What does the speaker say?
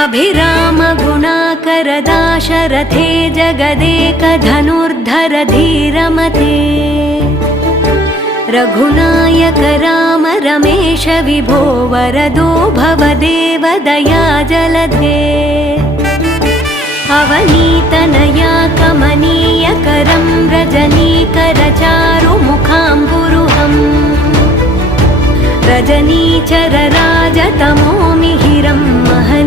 अभिराम गुणाकर दाशरथे जगदेक धनुर्धर धीरमते रघुनायक राम रमेश विभो वरदो भवदेव दया जलधे अवनीतनया कमनीय करं रजनीकर चारुमुखाम्बुरुहम् रजनीचर राजतमो मिहिरं महर्षि